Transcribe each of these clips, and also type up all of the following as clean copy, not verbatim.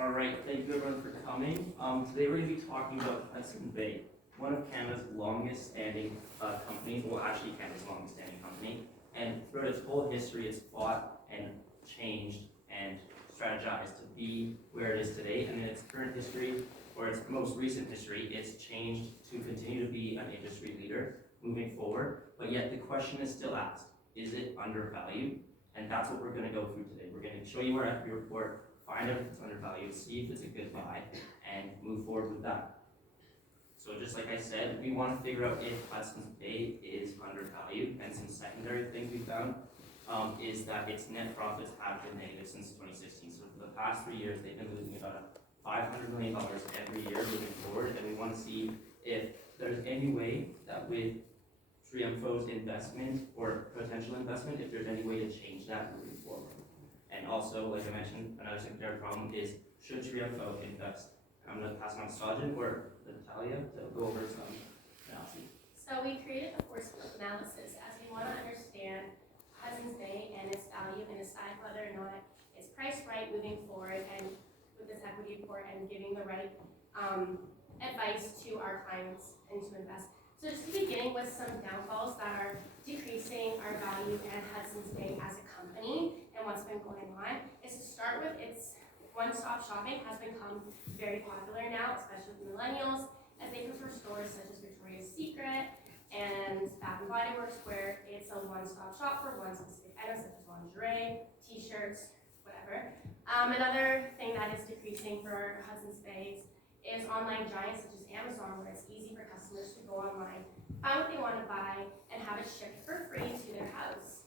All right, thank you everyone for coming. Today we're going to be talking about Hudson Bay, one of Canada's longest standing companies, well actually Canada's longest standing company, and throughout its whole history it's fought and changed and strategized to be where it is today, and in its current history, or its most recent history, it's changed to continue to be an industry leader moving forward, but yet the question is still asked, is it undervalued? And that's what we're going to go through today. We're going to show you our FB report, find out if it's undervalued, see if it's a good buy, and move forward with that. So just like I said, we want to figure out if Hudson's Bay is undervalued, and some secondary things we found is that its net profits have been negative since 2016. So for the past 3 years, they've been losing about $500 million every year moving forward, and we want to see if there's any way that with Triumfo's investment or potential investment, if there's any way to change that moving forward. And also, like I mentioned, another secondary problem is, should Triumfo invest? I'm going to pass on to Sajid or Natalia to go over some analysis. So we created a force field analysis as we want to understand Hudson's Bay and its value and decide whether or not it's priced right moving forward and with this equity report and giving the right advice to our clients and to invest. So just beginning with some downfalls that are decreasing our value and Hudson's Bay as a company and what's been going on is to start with its one-stop shopping has become very popular now, especially with millennials, as they prefer stores such as Victoria's Secret and Bath & Body Works, where it's a one-stop shop for one specific item such as lingerie, t-shirts, whatever. Another thing that is decreasing for Hudson's Bay is online giants such as Amazon, where it's easy for customers to go online, find what they want to buy, and have it shipped for free to their house.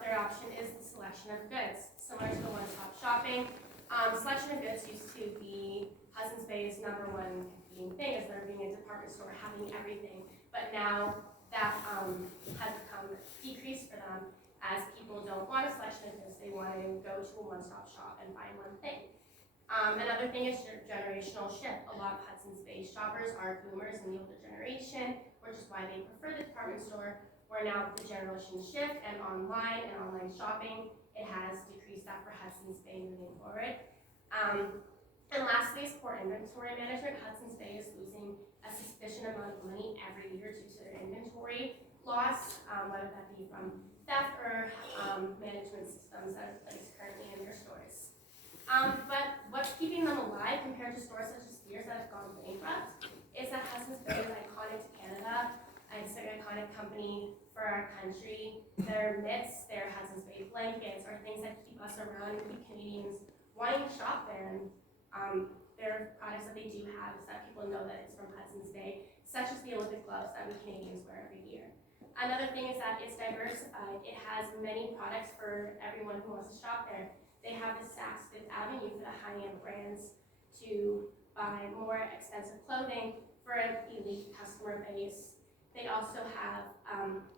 Third option is the selection of goods, similar to the one-stop shopping. Selection of goods used to be Hudson's Bay's #1 competing thing, as they're being a department store, having everything. But now that has become decreased for them, as people don't want a selection of goods, they want to go to a one-stop shop and buy one thing. Another thing is generational shift. A lot of Hudson's Bay shoppers are boomers in the older generation, which is why they prefer the department store, where now the generation shift and online shopping, it has decreased that for Hudson's Bay moving forward. And lastly is poor inventory management. Hudson's Bay is losing a sufficient amount of money every year due to their inventory loss, whether that be from theft or management systems that are placed currently in their stores. But what's keeping them alive compared to stores such as Sears that have gone bankrupt is that Hudson's Bay is iconic to Canada. It's an iconic company for our country. Their mitts, their Hudson's Bay blankets are things that keep us around and keep Canadians wanting to shop there. And there are products that they do have is that people know that it's from Hudson's Bay, such as the Olympic gloves that we Canadians wear every year. Another thing is that it's diversified. It has many products for everyone who wants to shop there. They have the Saks Fifth Avenue for the high-end brands to buy more expensive clothing for an elite customer base. They also have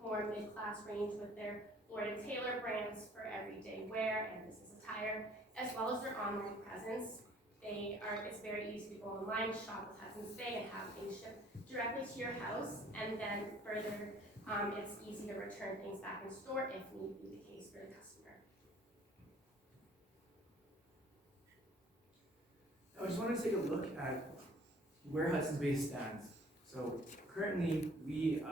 more mid-class range with their Lord & Taylor brands for everyday wear and business attire, as well as their online presence. It's very easy to go online, shop with Hudson's Bay, and have things shipped directly to your house. And then further, it's easy to return things back in store if need be the case for the customer. I just want to take a look at where Hudson's Bay stands. So currently, TD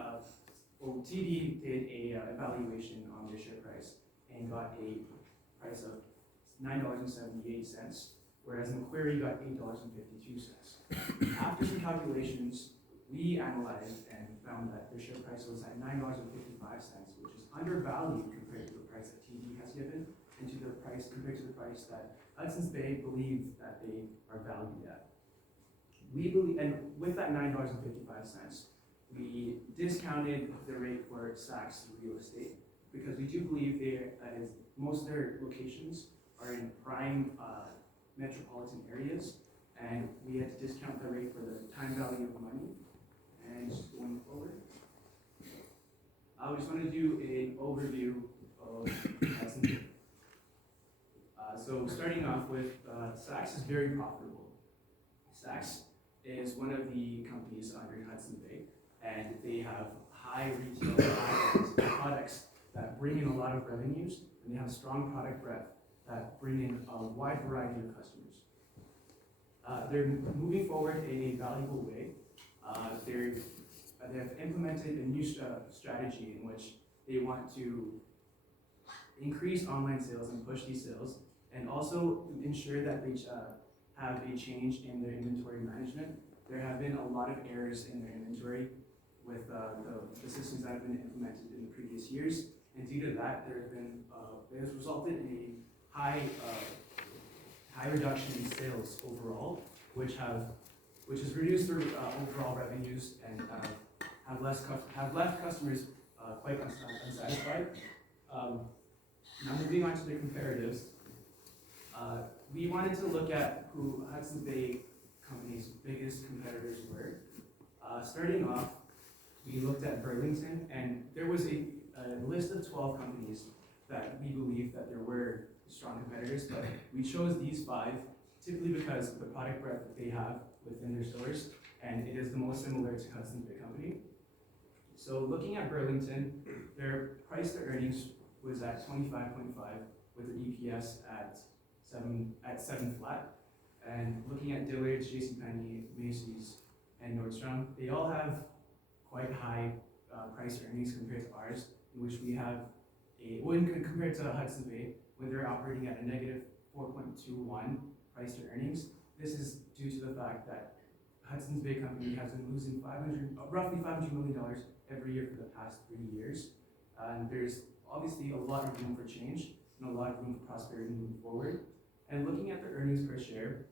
did a evaluation on their share price and got a price of $9.78, whereas Macquarie got $8.52. After some calculations, we analyzed and found that their share price was at $9.55, which is undervalued compared to the price that TD has given, and to the price compared to the price that Hudson's Bay believes that they are valued at. We believe, and with that $9.55, we discounted the rate for Saks Real Estate because we do believe most of their locations are in prime metropolitan areas, and we had to discount the rate for the time value of money. And going forward, I just want to do an overview of Hudson's Bay. So starting off with, Saks is very profitable. Saks is one of the companies under Hudson Bay, and they have high retail products that bring in a lot of revenues, and they have strong product breadth that bring in a wide variety of customers. They're moving forward in a valuable way. They have implemented a new strategy in which they want to increase online sales and push these sales, and also ensure that they have a change in their inventory management. There have been a lot of errors in their inventory with the systems that have been implemented in the previous years, and due to that, it has resulted in a high reduction in sales overall, which has reduced their overall revenues and have left customers quite unsatisfied. Now moving on to the comparatives, we wanted to look at who Hudson Bay Company's biggest competitors were. Starting off, we looked at Burlington, and there was a list of 12 companies that we believed that there were strong competitors, but we chose these 5 typically because of the product breadth that they have within their stores, and it is the most similar to Hudson Bay Company. So looking at Burlington, their price to earnings was at 25.5 with their EPS at 7 flat. And looking at Dillard's, JCPenney, Macy's, and Nordstrom, they all have quite high price earnings compared to ours, in which we have compared to Hudson Bay, where they're operating at a negative 4.21 price to earnings. This is due to the fact that Hudson's Bay Company has been losing roughly $500 million every year for the past 3 years. And there's obviously a lot of room for change and a lot of room for prosperity moving forward. And looking at the earnings per share,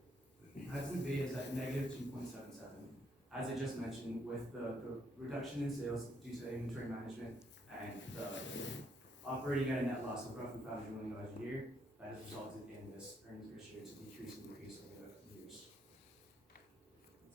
Hudson Bay is at negative 2.77. As I just mentioned, with the reduction in sales due to inventory management and operating at a net loss of roughly $500 million a year, that has resulted in this earnings per share to decrease over the years.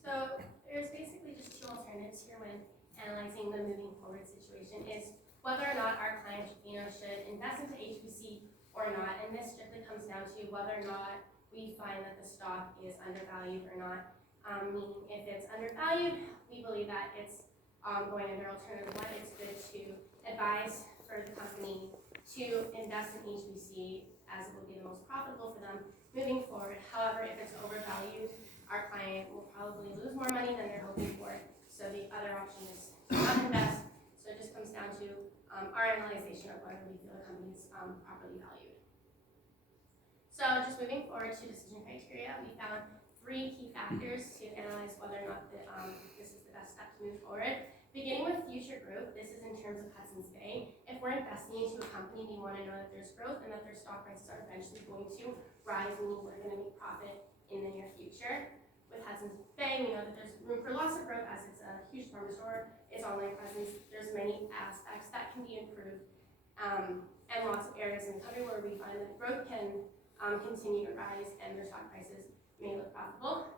So there's basically just 2 alternatives here when analyzing the moving forward situation is whether or not our client should invest into HBC or not, and this strictly comes down to whether or not we find that the stock is undervalued or not. Meaning if it's undervalued, we believe that it's going under alternative 1. It's good to advise for the company to invest in HBC as it will be the most profitable for them moving forward. However, if it's overvalued, our client will probably lose more money than they're hoping for. So the other option is to not invest. So it just comes down to our analyzation of whether we feel the company is properly valued. So just moving forward to decision criteria, we found 3 key factors to analyze whether or not this is the best step to move forward. Beginning with future growth, this is in terms of Hudson's Bay. If we're investing into a company, we want to know that there's growth and that their stock prices are eventually going to rise, meaning we're going to make profit in the near future. With Hudson's Bay, we know that there's room for lots of growth as it's a huge department store, its online presence, there's many aspects that can be improved, and lots of areas in the country where we find that growth can continue to rise and their stock prices may look profitable.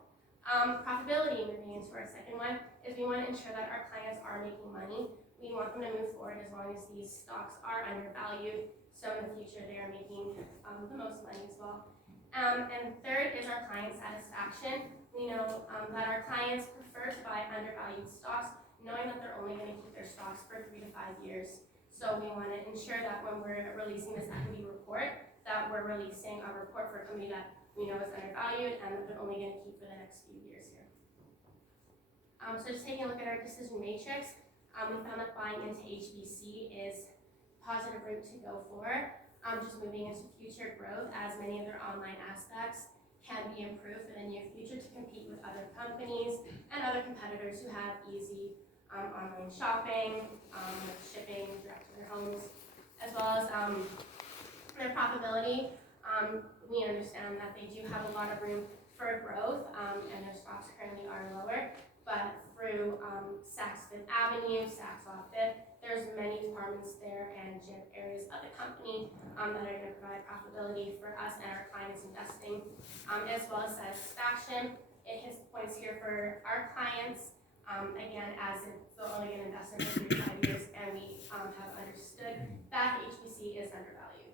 Profitability, moving into our second one, is we want to ensure that our clients are making money. We want them to move forward as long as these stocks are undervalued, so in the future they are making the most money as well. And third is our client satisfaction. We know that our clients prefer to buy undervalued stocks, knowing that they're only going to keep their stocks for 3 to 5 years. So we want to ensure that when we're releasing this equity report, that we're releasing a report for a company that we know is undervalued and that they're only going to keep for the next few years here. So just taking a look at our decision matrix, we found that buying into HBC is a positive route to go for. Just moving into future growth, as many of their online aspects can be improved for the near future to compete with other companies and other competitors who have easy online shopping, like shipping direct to their homes, as well as their profitability. We understand that they do have a lot of room for growth, and their stocks currently are lower, but through Saks Fifth Avenue, Saks Off Fifth, there's many departments there and areas of the company that are going to provide profitability for us and our clients investing, as well as satisfaction. It hits points here for our clients, again, as they're only going to invest in 3 to 5 years, and we have understood that HBC is undervalued.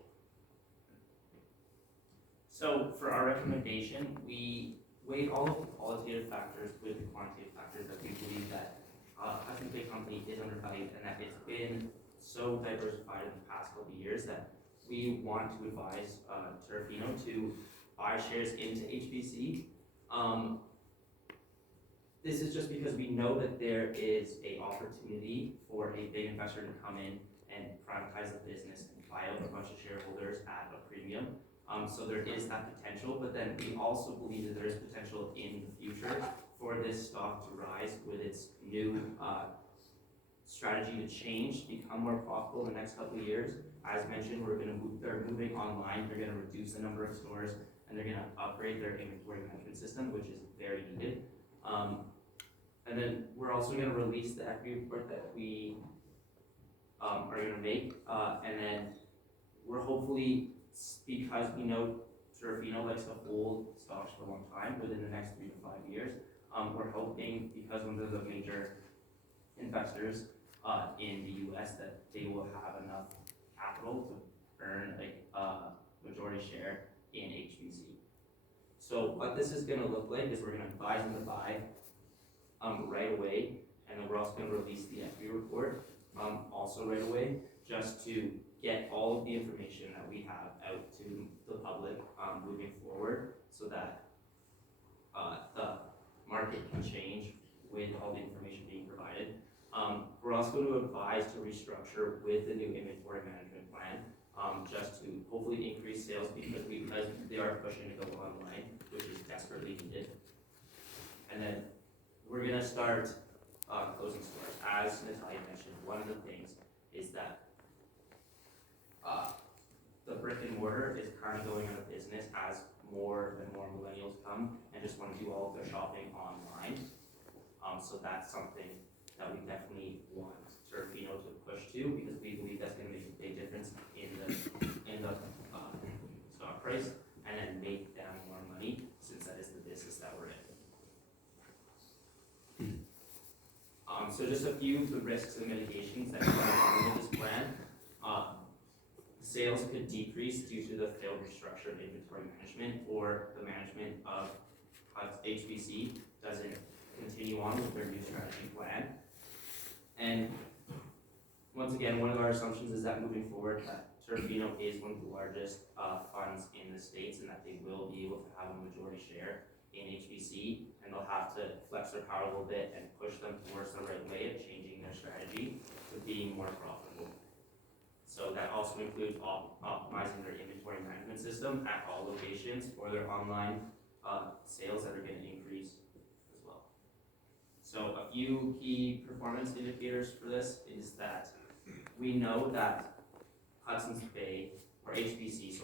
So for our recommendation, we weighed all of the qualitative factors with the quantitative factors that we believe that Hudson Bay Company is undervalued and that it's been so diversified in the past couple of years that we want to advise Terrafino to buy shares into HBC This is just because we know that there is a opportunity for a big investor to come in and privatize the business and buy out a bunch of shareholders at a premium. So there is that potential, but then we also believe that there is potential in the future for this stock to rise with its new strategy to change, become more profitable in the next couple of years. As mentioned, they're moving online, they're gonna reduce the number of stores, and they're gonna upgrade their inventory management system, which is very needed. And then we're also gonna release the equity report that we are gonna make, and then we're hopefully, because we know Serafino likes to hold stocks for a long time, within the next 3 to 5 years, we're hoping, because one of the major investors in the US, that they will have enough capital to earn a majority share in HBC. So what this is gonna look like is we're gonna advise them to buy right away, and then we're also gonna release the equity report also right away, just to get all of the information that we have out to the public moving forward, so that the market can change with all the information being provided. We're also going to advise to restructure with the new inventory management plan, just to hopefully increase sales because they are pushing to go online, which is desperately needed. And then we're going to start closing stores. As Natalia mentioned, one of the things is that the brick and mortar is currently going out of business as more and more millennials come and just want to do all of their shopping online. So that's something that we definitely want Serafino to push to, because we believe that's going to make a big difference in the stock price, and then make them more money, since that is the business that we're in. So just a few of the risks and mitigations that come along with this plan. Sales could decrease due to the failed restructure of inventory management, or the management of HBC doesn't continue on with their new strategy plan. And once again, one of our assumptions is that moving forward, that Serafino is one of the largest funds in the States, and that they will be able to have a majority share in HBC, and they'll have to flex their power a little bit and push them towards the right way of changing their strategy to being more profitable. So that also includes optimizing their inventory management system at all locations for their online sales that are going to increase as well. So a few key performance indicators for this is that we know that Hudson's Bay, or HBC,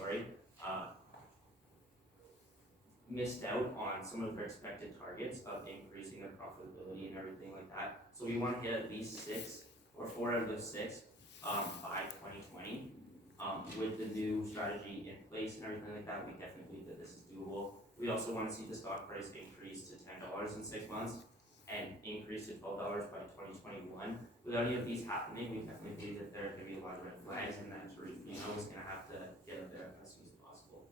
missed out on some of their expected targets of increasing their profitability and everything like that. So we want to hit at least 6 or 4 out of those 6 by 2020. With the new strategy in place and everything like that, we definitely believe that this is doable. We also want to see the stock price increase to $10 in 6 months and increase to $12 by 2021. Without any of these happening, we definitely believe that there are going to be a lot of red flags, and that Serafino is going to have to get out there as soon as possible.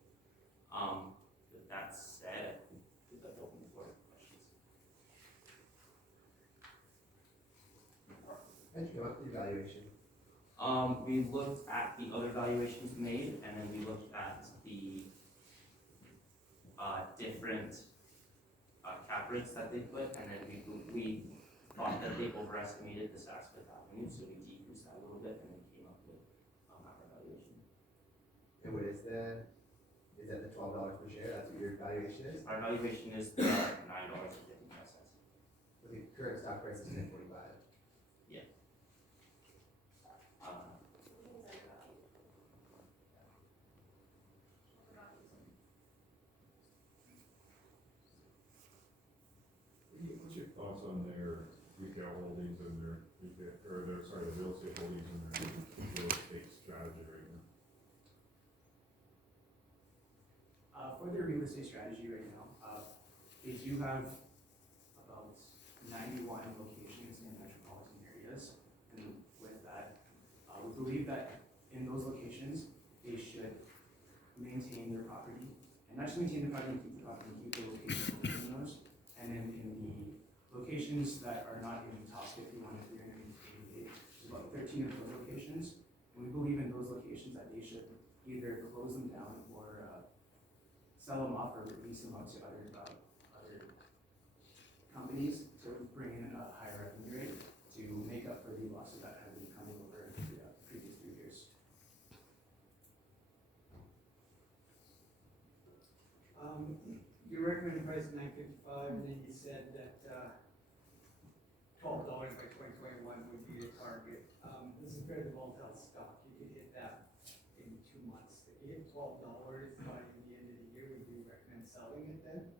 With that said, I think that's open for questions. How'd you come up with the evaluation? We looked at the other valuations made, and then we looked at the different cap rates that they put, and then we thought that they overestimated the Saks Fifth Avenue, so we decreased that a little bit, and then came up with our valuation. And what is that the $12 per share? That's what your valuation is? Our valuation is the $9.55. Well, the current stock price is $10.45. What's your thoughts on their retail holdings and their real estate holdings and their real estate strategy right now? For their real estate strategy right now, they do have about 91 locations in metropolitan areas, and with that, we believe that in those locations, they should maintain their property, and not just maintain the property, keep the property, keep the locations open in those, and then in the locations that are not in the top 51 to 388, there's about 13 of those locations, and we believe in those locations that they should either close them down or sell them off or release them out to other companies to bring in a higher revenue rate to make up for the losses that have been coming over the previous 3 years. You recommended price of $9.55, and then you said that $12 by 2021 would be your target. This is fairly volatile stock. You could hit that in 2 months. If you hit $12 by the end of the year, would you recommend selling it then?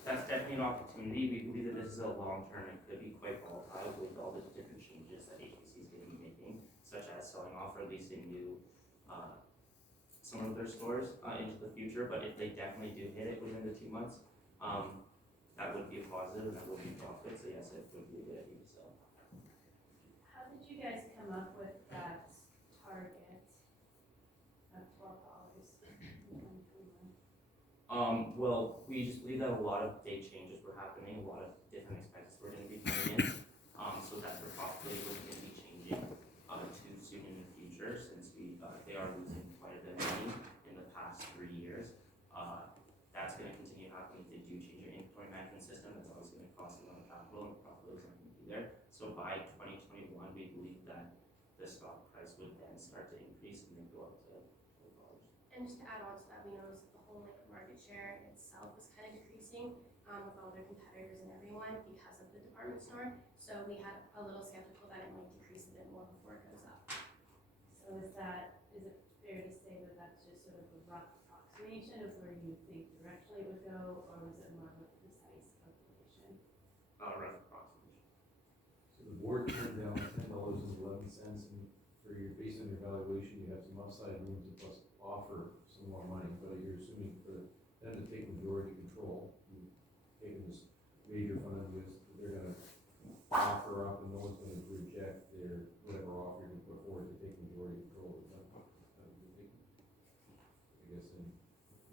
That's definitely an opportunity. We believe that this is a long term and could be quite volatile with all the different changes that HBC is going to be making, such as selling off or leasing new some of their stores into the future. But if they definitely do hit it within the 2 months, that would be a positive and that would be profit. So yes, it would be a good idea to sell. How did you guys come up with that target of $12 in 2021? Well, we just believe that a lot of big changes were happening, a lot of different expenses were going to be coming in, so that their profitability wasn't going to be changing too soon in the future, since they are losing quite a bit of money in the past 3 years. That's going to continue happening if they do change your inventory management system. That's always going to cost a lot of capital, and profitability is not going to be there. So by 2021, we believe that the stock price would then start to increase and then go up to $12. And just to add on to that, we noticed that the whole like market share itself was kind of decreasing with all their competitors and everyone because of the department store. So we had a little skeptical that it might decrease a bit more before it goes up. So is it fair to say that that's just sort of a rough approximation of where you think directionally it would go, or was it more of a precise calculation? Rough approximation. So the board turned down $10.11, and for your, based on your valuation, you have some upside room to plus offer some more money, but you're assuming for them to take majority control, you've taken this major fund of this, they're gonna offer up and no one's gonna reject their, whatever offer you put forward to take majority control. Is that what you're thinking? I guess,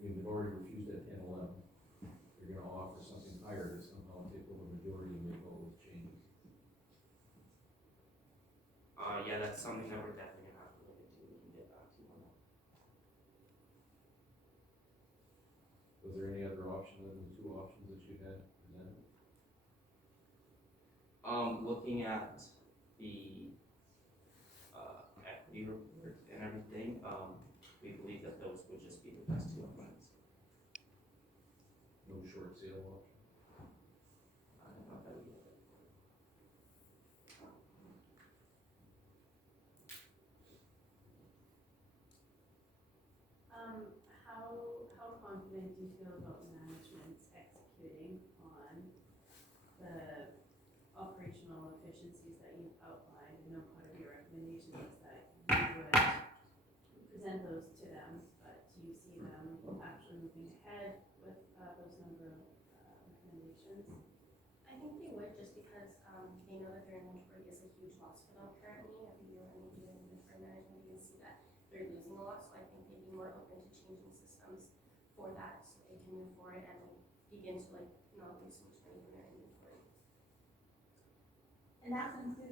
they've already refused at 10-11. You're gonna offer something higher to somehow take over majority and make all those changes. Yeah, that's something that we're definitely gonna have to look into. We can get back to you on that. Was there any other option other than the 2 options that you had presented? Looking at the equity report and everything, we believe that those would just be the best 2 options. No short sale option? Not that we get that. How confident do you feel about management executing on the operational efficiencies that you've outlined? I know part of your recommendation is that you would present those to them, but do you see them actually moving ahead with those number of recommendations? I think they would, just because they know that their inventory is a huge loss for them currently. Every year when they do inventory management, you can see that they're losing a lot. So I think they'd be more open to changing systems for that, so they can move forward and begin to like not lose so much money from their inventory. And that's including